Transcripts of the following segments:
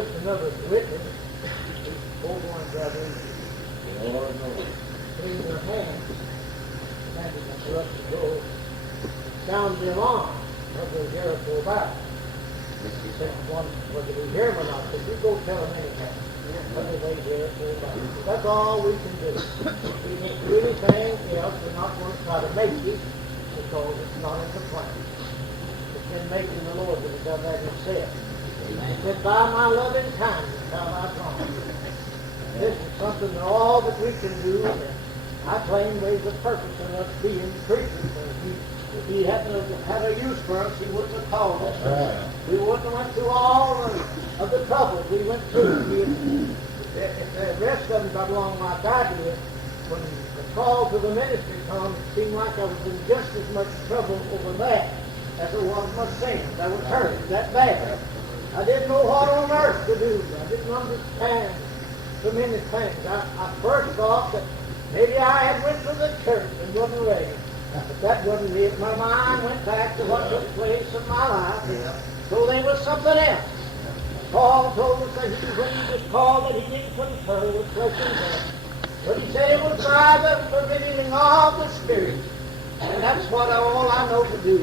just another witness. Four ones out there, clean their hands, handing them for us to go, sound the alarm of the Jericho battle. He said, one, whether we hear them or not, said, you go tell them anything. Whether they hear it or not. That's all we can do. We can't do anything else. We're not going to try to make it because it's not in the plan. It's been making the Lord that has done that himself. He said, by my loving kindness have I drawn you. This is something that all that we can do, and I claim there's a purpose in us being preachers. If he hadn't had a use for us, he wouldn't have called us. We wouldn't have went through all of the troubles we went through. If the rest of them got along like I did, when the call to the ministry come, it seemed like I was in just as much trouble over that as it was my sins. I was hurt that bad. I didn't know what on earth to do. I didn't understand so many things. I first thought that maybe I had went to the church and wasn't ready. But that wasn't it. My mind went back to what took place in my life. So there was something else. Paul told us that when he was called that he didn't confer with flesh and blood. But he said it was by the revealing of the Spirit. And that's what all I know to do.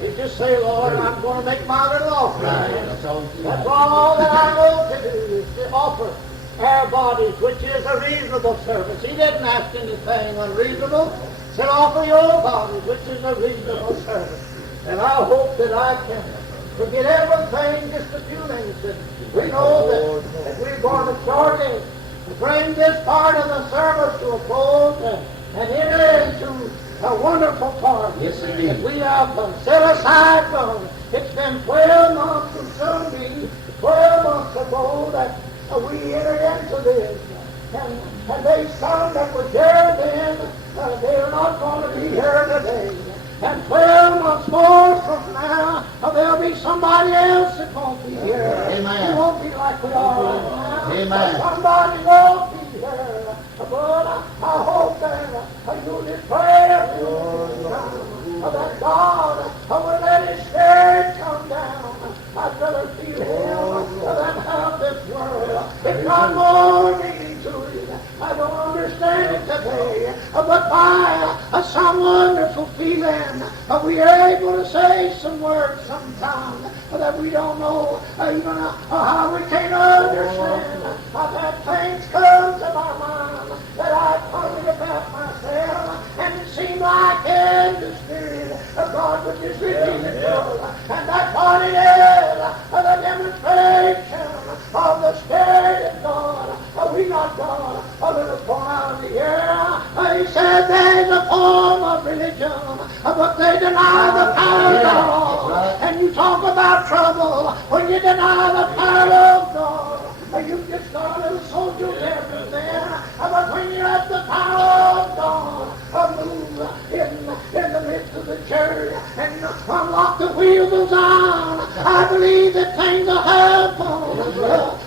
Is just say, Lord, I'm going to make my little offering. That's all that I know to do is to offer our bodies, which is a reasonable service. He didn't ask anything unreasonable. He said, offer your bodies, which is a reasonable service. And I hope that I can forget everything, just a few things. And we know that we're going to shortly bring this part of the service to a close and enter into a wonderful part. Yes, indeed. We have set aside from. It's been 12 months, and soon be 12 months ago that we entered into this. And they some that were there then, they are not going to be here today. And 12 months more from now, there'll be somebody else that won't be here. Amen. It won't be like we are right now. Amen. Somebody won't be here. But I hope that you'll declare that God will let His Spirit come down. I'd rather feel Him than have this world. It's got more meaning to it. I don't understand it today, but by some wonderful feeling, we are able to say some words sometimes that we don't know even how we can't understand. I've had things come to my mind that I pondered about myself, and it seemed like in the Spirit God would just reveal it to us. And that's what it is, the demonstration of the Spirit of God. We not God, a little formality here. He said there's a form of religion, but they deny the power of God. And you talk about trouble when you deny the power of God. You just got a little social difference there. But when you let the power of God move in the midst of the church and unlock the wheels of Zion, I believe that things will happen.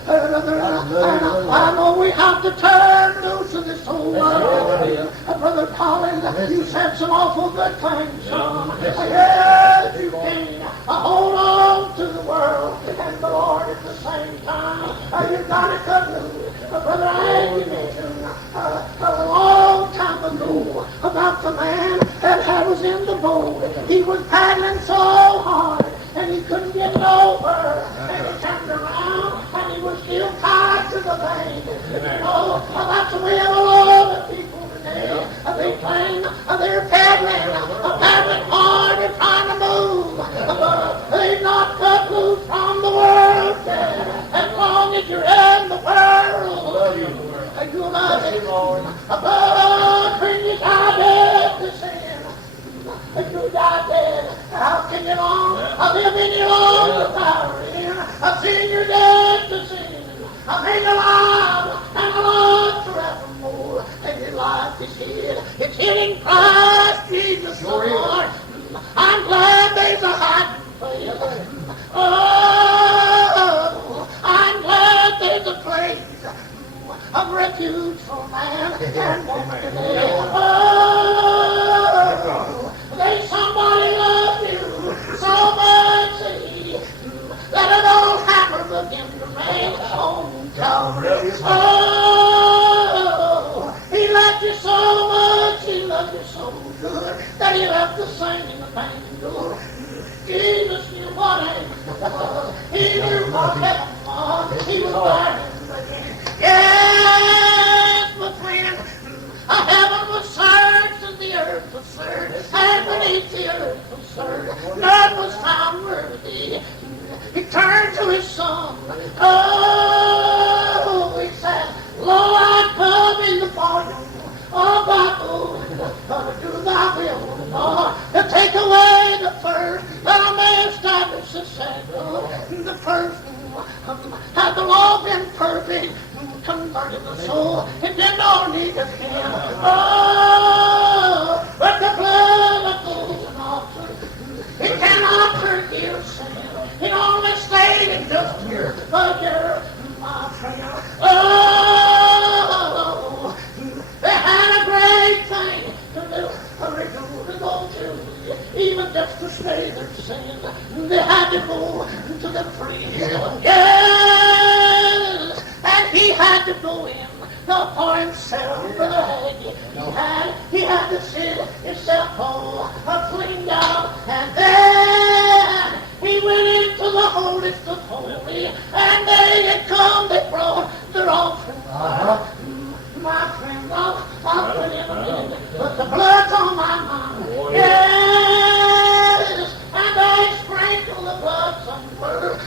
I know we have to turn loose of this whole world. Brother Collins, you said some awful good things, son. Yes, you can hold on to the world and the Lord at the same time. You've got to cut loose. Brother, I mentioned a long time ago about the man that was in the boat. He was paddling so hard and he couldn't get over. And he turned around and he was still tied to the bank. You know, that's the way of a lot of people today. They claim they're paddling hard and trying to move. But they've not cut loose from the world. As long as you're in the world, you love it. But when you die dead to sin, you die dead. How can you live any longer without sin? I've seen you dead to sin. I'm made alive and alive forevermore. And your life is hid. It's hid in Christ Jesus the Lord. I'm glad there's a hiding place. Oh, I'm glad there's a place of refuge for man and woman today. Oh, there's somebody loves you so much that an old hammer begin to rain on Calvary. Oh, he loved you so much, he loved you so good, that he left the singing and banging door. Jesus knew what heaven was. He knew what heaven was. He was there in the beginning. Yes, my friend, heaven was searched and the earth was searched, and beneath the earth was searched, none was found worthy. He turned to his son. Oh, he said, Lord, I come in the volume of thy book, to do thy will, Lord, to take away the first, that I may establish the second. The first, had the law been perfect, converted the soul, it did not need of him. Oh, but the blood of golden altar, it cannot forgive sin. It only stayed in just here, but here, my friend. Oh, they had a great thing to do, to go to, even just to stay their sin. They had to go to the free. Yes, and he had to go in for himself, Brother Hagee. He had to sit himself whole, cleaned out, and then he went into the holiest of holy, and they had come, they brought their offering. My friend, I'll put in a minute, but the blood's on my mind. Yes, and I sprinkle the blood somewhere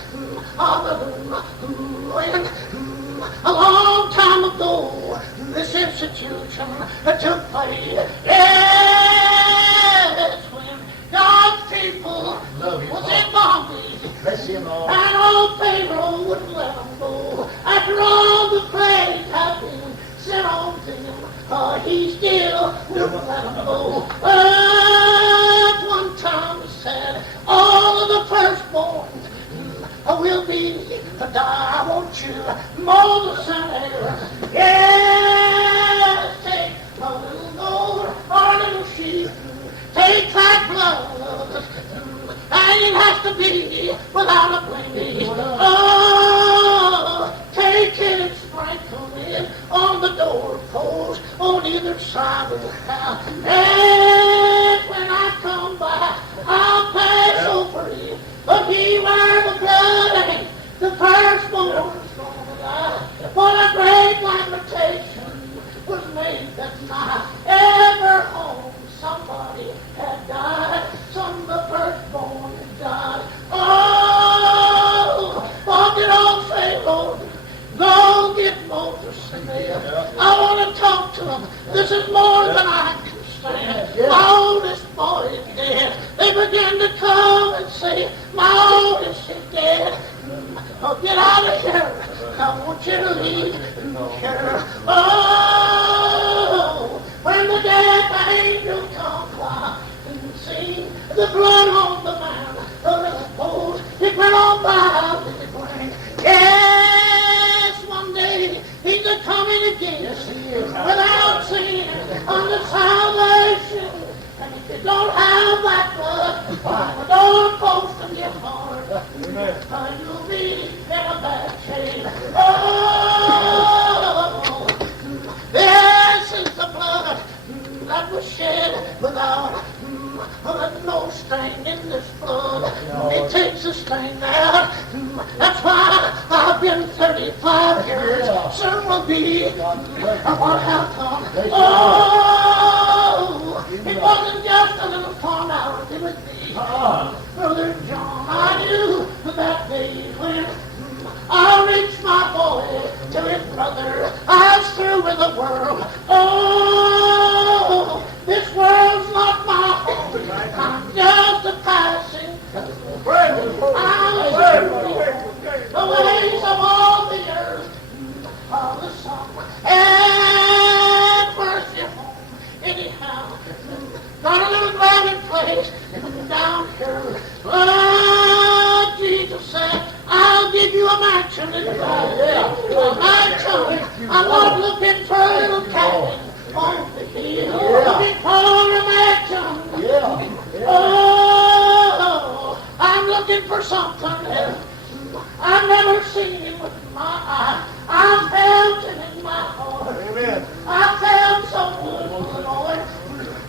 on the wind. A long time ago, this institution took place. Yes, when God's people was in bondage, and old Pharaoh wouldn't let them go. After all the plagues had been sent on them, he still wouldn't let them go. But one time he said, all of the firstborn will be die. I want you, Moses and Aaron. Yes, take a little goat or a little sheep. Take that blood, and it has to be without a blemish. Oh, take it and sprinkle it on the doorpost on either side of the house. And when I come back, I'll pass over it. But beware the blood ain't the firstborn is going to die. For a great lamentation was made that night. Every home somebody had died. Some of the firstborn had died. Oh, get on, say, Lord. Go get Moses and them. I want to talk to them. This is more than I can stand. My oldest boy is dead. They begin to come and say, my oldest is dead. Oh, get out of here. I want you to leave here. Oh, when the death angel comes by and see the blood on the man, the post, it went on by with the brain. Yes, one day he's a coming again without sin under salvation. And if you don't have that blood, the doorpost of your heart, you'll be in a bad shape. Oh, this is the blood that was shed without no stain in this blood. It takes the stain out. That's why I've been 35 years. Soon will be what happened. Oh, it wasn't just a little formality with me. Brother John, I knew that day when I reached my boy to his brother. I was through with the world. Oh, this world's not my home. I'm just a passing through. The ways of all the earth, all the sun, and where's your home? Anyhow, got a little grabbing place down here. Oh, Jesus said, I'll give you a mansion in the mansion. I'm not looking for a little cabin on the hill. Looking for a mansion. Oh, I'm looking for something else I've never seen. seen him with my eyes. I felt it in my heart. Amen. I felt so good, Lord,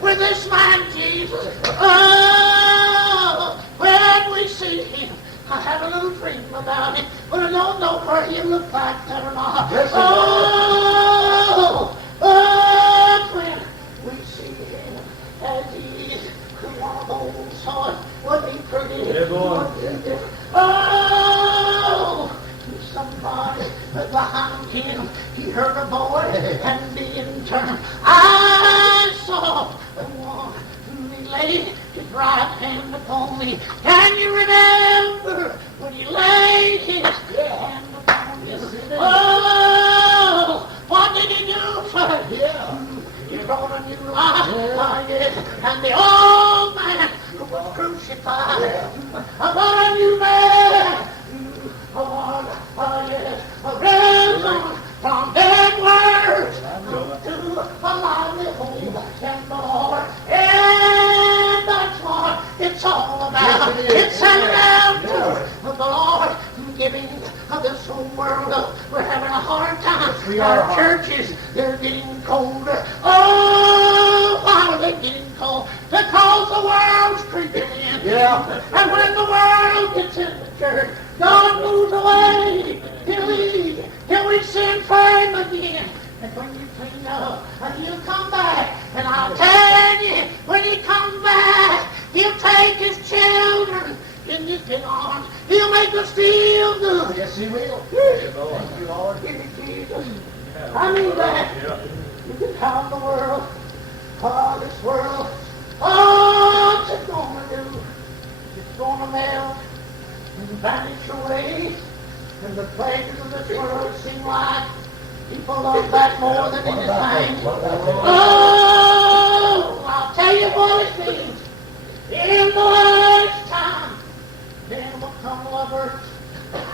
with this man Jesus. Oh, when we see him, I have a little dream about him, but I don't know where he looked like that or not. Yes, when we see him as he is, one of those sort, what he predicted. Yeah, boy. Oh, somebody behind him, he heard a voice, and in turn, I saw the one he laid his right hand upon me. Can you remember when he laid his hand upon me? Oh, what did he do for you? He brought a new life, yes, and the old man who was crucified, I brought a new man. Yes, a risen from dead words to a lively hope in the Lord. And that's what it's all about. It's centered after the Lord giving this whole world up. We're having a hard time. Our churches, they're getting colder. Oh, why are they getting cold? Because the world's creeping in. Yeah. And when the world gets in the church, God moves away till we sin for him again. And when you clean up, and he'll come back. And I'll tell you, when he comes back, he'll take his children in his big arms. He'll make us feel good. Yes, he will. Thank you, Lord. Give me Jesus. I mean that. You can have the world. Oh, this world. Oh, what's it going to do? It's going to melt and vanish away. And the pleasures of this world seem like people love that more than anything. Oh, I'll tell you what it means. In the last time, then will come lovers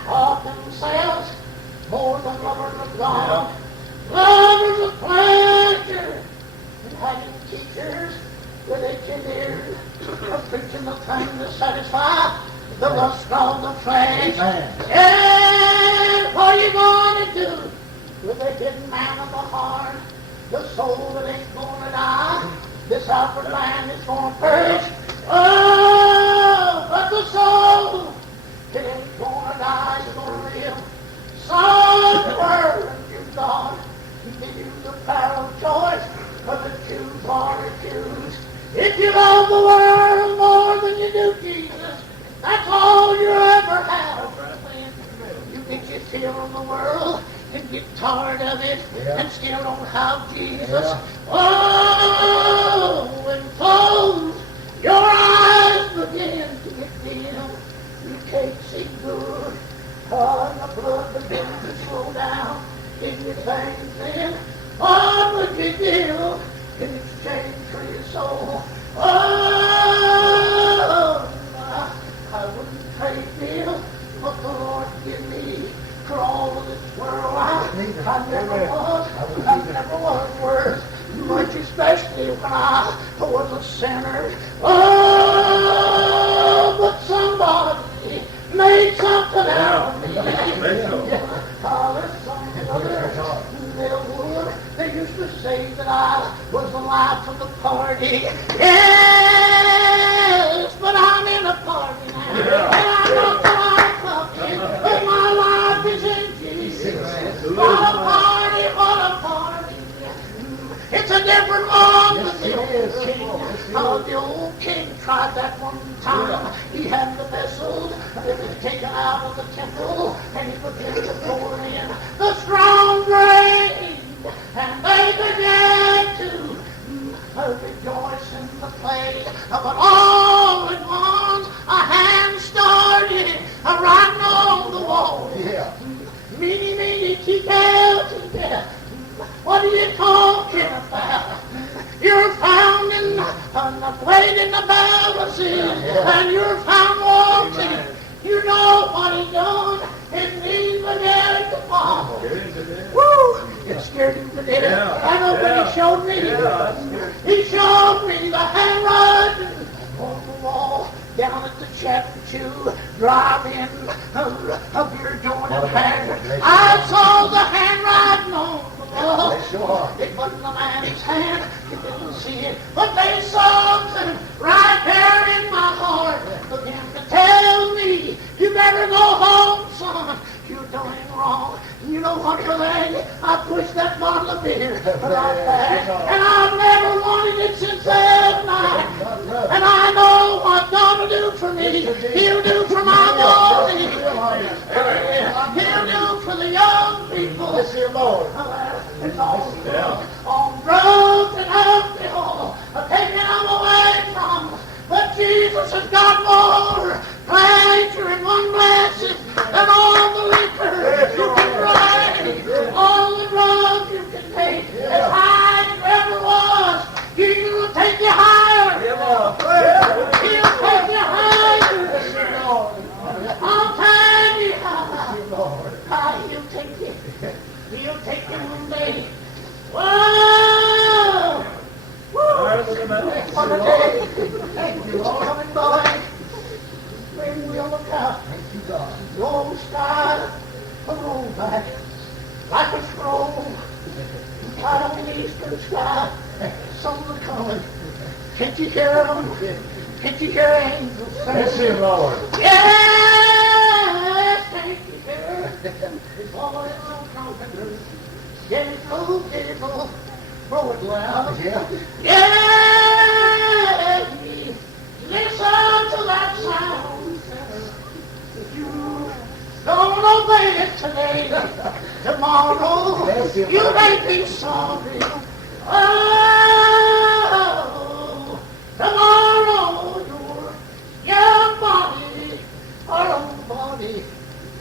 of themselves more than lovers of God. Lovers of pleasure and having teachers with itching ears of preaching the thing to satisfy the lust of the flesh. And what are you going to do with the hidden man of the heart? The soul that ain't going to die. This outward man is going to perish. Oh, but the soul that ain't going to die is going to live. Somewhere in you, God, He give you the power of choice of the choose or refuse. If you love the world more than you do Jesus, that's all you ever have. You get your fill of the world and get tired of it and still don't have Jesus. Oh, and close your eyes begin to get dim. You can't see good. Oh, and the blood begins to slow down in your veins then. What would you give in exchange for your soul? Oh, I wouldn't trade deal what the Lord give me for all of this world. I never was worth much, especially when I was a sinner. Oh, but somebody made something out of me. They used to say that I was the life of the party. Yes, but I'm in a party now. And I'm not the life of it. But my life is in Jesus. What a party, what a party. It's a different one than the old king. The old king tried that one time. He had the vessels that was taken out of the temple, and he began to pour in the strong grain. And they began to rejoice in the place. But all at once, a hand started writing on the wall. Meeny, meeny, teacup. What are you talking about? You're found in the plate in the palaces, and you're found wanting. You know what he done? His knees began to fall. Woo! It scared him to death. I know when he showed me. He showed me the handwriting on the wall down at the chapter 2. driving of your jointed hand. I saw the handwriting on the wall. It wasn't the man's hand. You didn't see it. But they saw something right there in my heart. Began to tell me, you better go home, son. You're doing wrong. You know what, Brother Andy? I pushed that bottle of beer right back. And I've never wanted it since that night. And I know what God will do for me. He'll do for my body. He'll do for the young people. It's all on drugs and alcohol. Taking them away from us. But Jesus has got more pleasure in one blessing than all the liquor you can drink, all the drugs you can take, as high as it ever was. Jesus will take you higher. He'll take you higher. I'll tell you how he'll take you. He'll take you one day. Whoa! What a day. It's coming by. When we'll look out, long sky, a roll back, like a scroll, right on the eastern sky, some are coming. Can't you hear them? Can't you hear angels sing? Yes, dear Lord. Yes, can't you hear? It's all in some trumpeters. Get it low, blow it loud. Yeah. Yes, listen to that sound. If you don't obey it today, tomorrow you may be sorry. Oh, tomorrow your young body or old body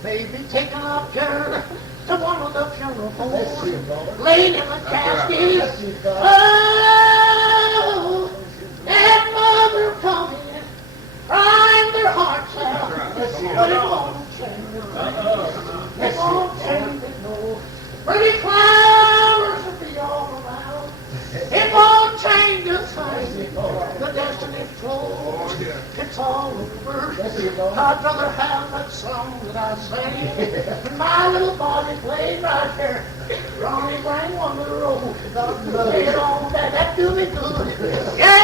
may be taken up here to one of the funeral homes, laid in a casket. Oh, that mother coming, crying their hearts out, but it won't change it. It won't change it, no. Pretty flowers will be all around. It won't change a thing. The destiny flows. It's all over. I'd rather have that song that I sang. And my little body played right there. Ronnie bring one to the road. Lay it on that do me good. Yes!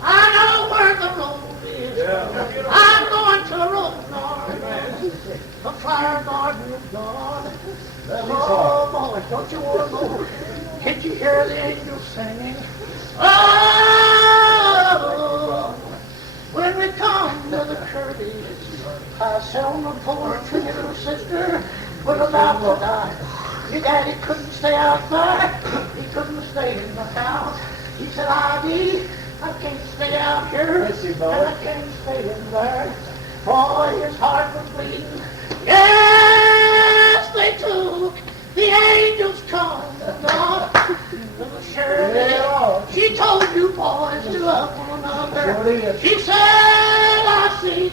I know where the road is. I'm going to a road garden. A fire garden of God. Oh boy, don't you want to go? Can't you hear the angels singing? Oh, when we come to the Curtis, I sell my poor pretty little sister was about to die. Your daddy couldn't stay out there. He couldn't stay in the house. He said, Ivy, I can't stay out here, and I can't stay in there. Boy, his heart was bleeding. Yes, they took the angels come, God. Little Shirley, she told you boys to love one another. She said, I see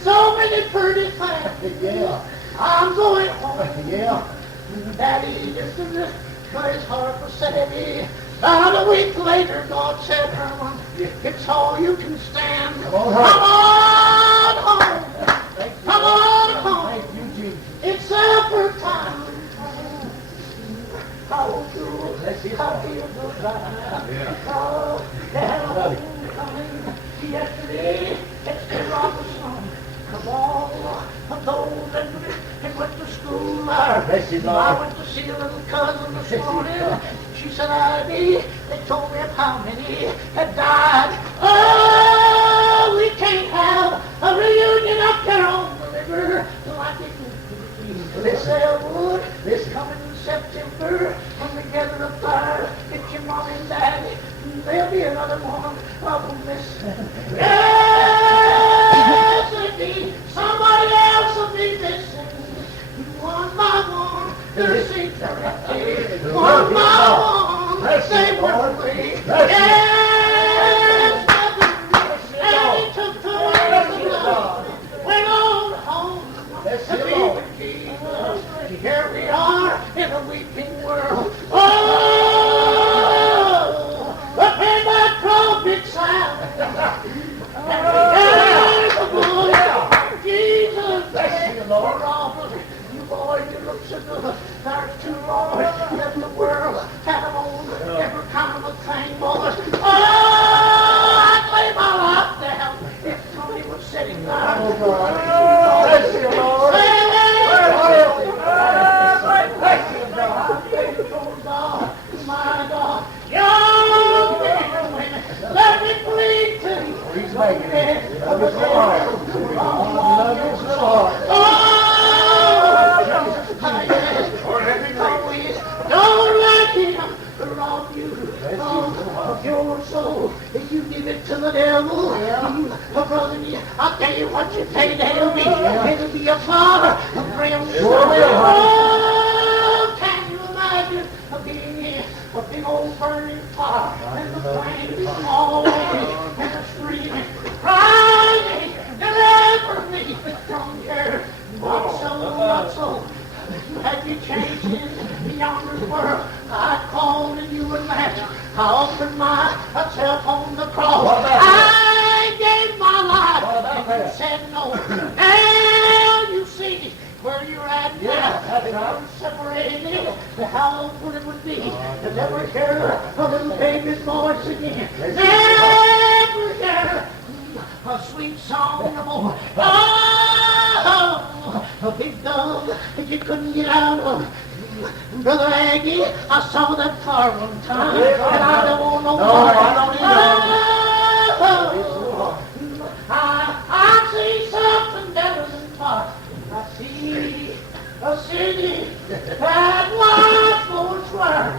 so many pretty things. I'm going home. Daddy just but his heart was heavy. About a week later, God said, Herman, it's all you can stand. Come on home. Come on home. It's supper time. How do you do that? Oh, coming yesterday, it's the Robinson. Come on, those that went to school there. I went to see a little cousin this morning. She said, Ivy, they told me of how many had died. Oh, we can't have a reunion up there on the river like it used to be. They said, would this coming September, when we gather up there, get your mom and daddy, there'll be another one of them missing. Yes, indeed, somebody else will be missing. One by one, their seats are empty. One by one, they were free. Yes, and he took the way of the blood, went on home to be with Jesus. Here we are in a weeping world. Oh, but when that trumpet sound, and Lord. You boys, you look so good. There's two boys in the world had them on every kind of a thing, boys. Oh, I'd lay my life down if Tony was sitting there. Oh, God. Bless you, Lord. Bless you, God. My God. Young men and women, let me plead to you. He's making it. Love his Lord. Love his Lord. Don't let him rob you of your soul. If you give it to the devil, brother, I'll tell you what you pay that'll be. It'll be a fire of brimstone. Oh, can you imagine being in a big old burning fire and the flames all and the screaming, crying, deliver me from here. Not so, not so. You had your chance in yonder world. I called and you would laugh. I offered myself on the cross. I gave my life and you said no. Now you see where you're at now. You're separated. How awful it would be to never hear a little baby's voice again. Never hear a sweet song no more. Oh, a big dog that you couldn't get out of. Brother Aggie, I saw that car one time, and I don't want no more. I see something better than car. I see a city that was for swear.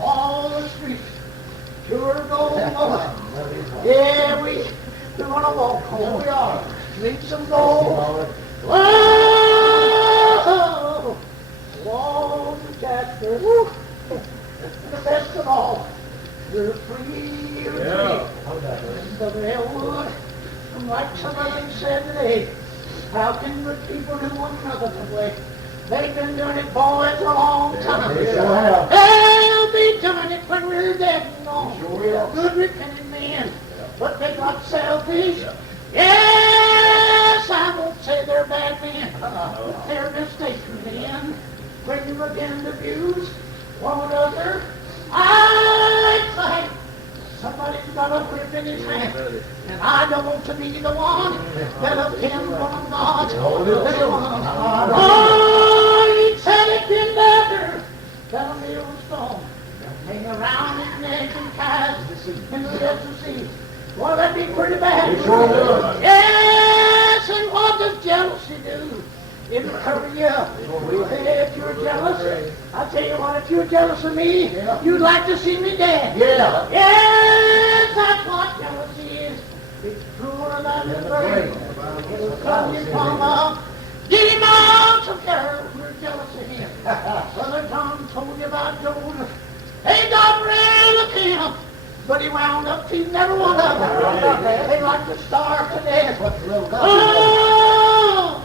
All the streets sure gold. Yeah, we want to walk home. We are. Need some gold. Whoa! Walls of jasper. Woo! The best of all, you're free. You're free. The railwood, like some of them said today, how can good people do one another that way? They've been doing it, boys, a long time. They'll be doing it when we're dead and gone. Good repentant men, but they got selfish. Yes, I won't say they're bad men, but they're mistaken men. When you begin to abuse one another, I think somebody's got a whip in his hand, and I don't want to be the one that'll pin one of God's little ones. Oh, he said it in leather, that'll millstone, hang around his neck and cast in the depths of sea. Well, that'd be pretty bad. Yes, and what does jealousy do? It'll hurry you up. If you're jealous, I tell you what, if you're jealous of me, you'd like to see me dead. Yes, that's what jealousy is. It's crueler than the grave. It'll come you from a demons of terror. We're jealous of him. Brother John told you about Joseph. They got rid of him. But he wound up, he's never one of them. They like to starve to death. Oh,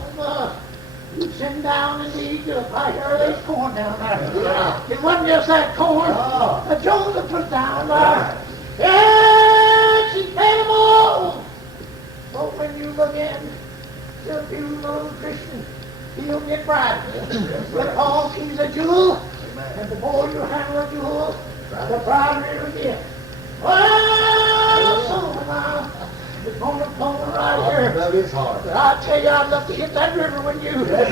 you send down in Egypt. I hear there's corn down there. It wasn't just that corn. Joseph was down there. Yes, he fed them all. But when you begin to abuse a little Christian, he'll get brighter. Because he's a jewel, and the more you handle a jewel, the brighter it'll get. Well, so now, it's going to blow right here. But I tell you, I'd love to hit that river when you... Yes,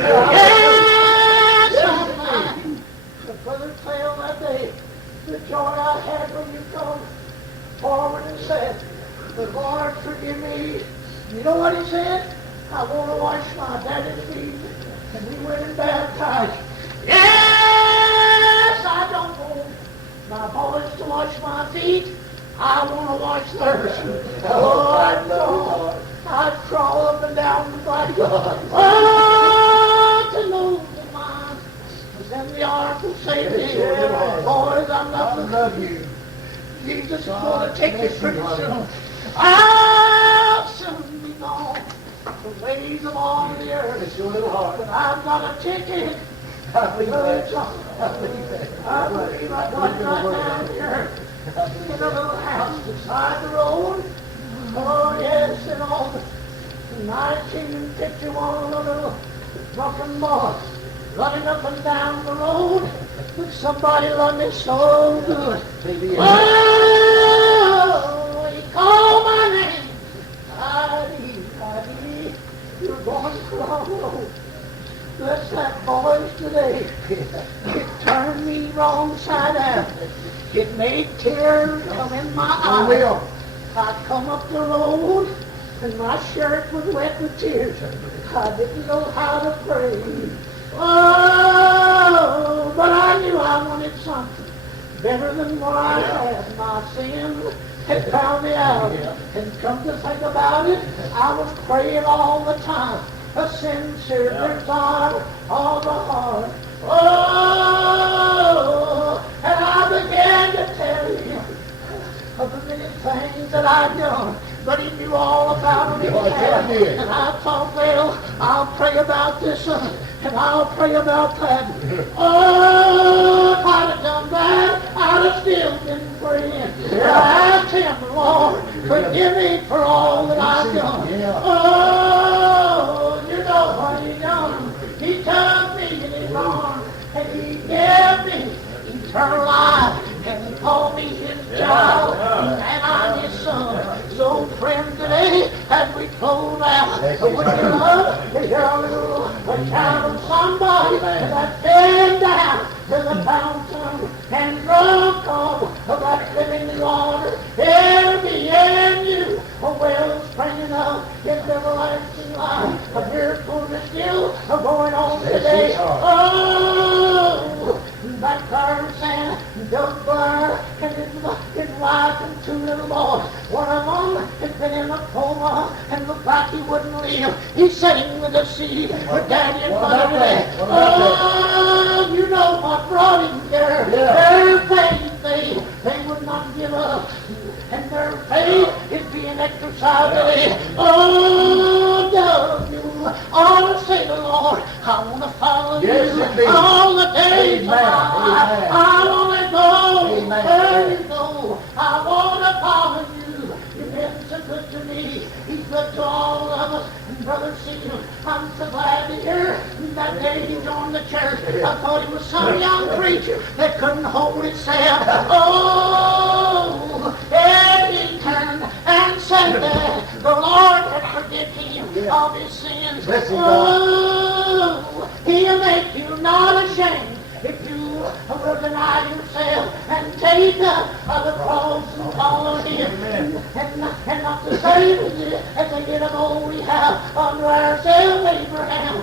but Brother Clay on that day, the joy I had when you come forward and said, the Lord forgive me. You know what he said? I want to wash my daddy's feet. And we went and baptized. Yes, I don't want my boys to wash my feet. I want to wash theirs. Oh, I'd crawl up and down the body. Oh, to know the mind was in the arms of safety. Boys, I'm not to love you. Jesus is going to take you pretty soon. I'll soon be gone. The ways of all the earth. It's your little heart. But I've got a ticket. I believe that. I believe I got it right down here. In a little house beside the road. Oh, yes, and all the And I seen him picture one of the little drunken boys running up and down the road. But somebody loved me so good. Oh, he called my name. Heidi, you're going the wrong road. Bless that voice today. It turned me wrong side out. It made tears come in my eyes. I come up the road and my shirt was wet with tears. I didn't know how to pray. Oh, but I knew I wanted something better than what I had. My sin had found me out. And come to think about it, I was praying all the time. A sincere desire of the heart. Oh, and I began to tell him of the many things that I'd done, but he knew all about it. And I thought, well, I'll pray about this and I'll pray about that. Oh, if I'd have done that, I'd have still been praying. I asked him, Lord, forgive me for all that I've done. Oh, you know what he done. He took me in his arms and he gave me eternal life. And he called me his child, and I'm his son. So, friend, today, as we close out, would you love to hear a little child of somebody that been down to the fountain and drunk of that living water? It'll be in you, a well springing up in everlasting life. A miracle is still going on today. Oh, that car sand, Doug Blair, and his wife and two little boys. One of them had been in a coma and looked like he wouldn't live. He's sitting with the seat with Daddy in front of him. Oh, you know what brought him there. Their faith, they would not give up. And their faith is being exercised today. Oh, Doug, you ought to say the Lord, I want to follow you all the days of my life. I want to go where you go. I want to follow you. You've been so good to me. He's good to all of us. And Brother Seal, I'm so glad to hear that day he joined the church. I thought he was some young preacher that couldn't hold himself. Oh, and he turned and said that the Lord had forgiven him of his sins. Oh, he'll make you not ashamed if you will deny yourself and take up the cross and follow him. And not to say as they did of old, we have under ourselves Abraham.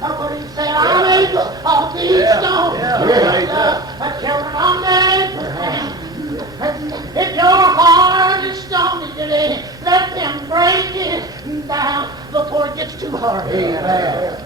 But he said, I'm able of these stones to raise up children unto Abraham. If your heart is stony today, let them break it down before it gets too hard. Amen.